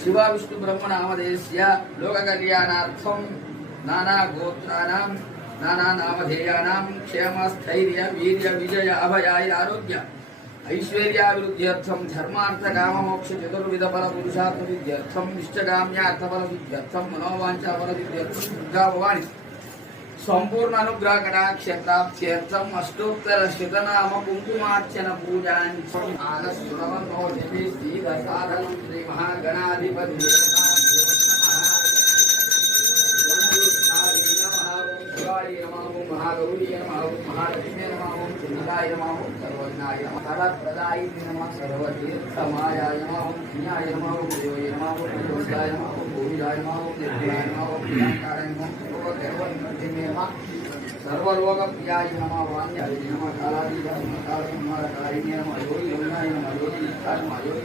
शिवा विष्णु ब्रह्म नामधेयस्य लोक कल्याणार्थम नाना गोत्राणां नाना नामधेयानां क्षेम स्थैर्य वीर्य विजय अभयाय आरोग्य ऐश्वर्याभिवृद्ध्यर्थम धर्मार्थ काम मोक्ष चतुर्विध फल पुरुषार्थ सिद्ध्यर्थम इष्टकाम्यार्थ फल सिद्ध्यर्थम मनोवांछा फल सिद्ध्यर्थम दुर्गा भवानी संपूर्ण अनुग्रह कटाक्ष प्राप्त्यर्थम अष्टोत्तर शतनाम कुंकुमार्चन पूजान् आनस्तुनवन्नो देवी श्री दशाधनं श्री महागणाधिपति महागौरी नमः महालक्ष्मी नमः सुंदराय नमः सर्वज्ञाय नमः फलप्रदाय नमः सर्वतीर्थमायाय नमः ज्ञाय नमः गुरुवे नमः गुरुदाय नमः भूमिदाय नमः निर्गुणाय नमः प्रियंकाय नमः सर्वलोकप्रियाय नमः वाण्याय नमः कालादीनाय नमः कालाय नमः योगी योगिनाय नमः योगी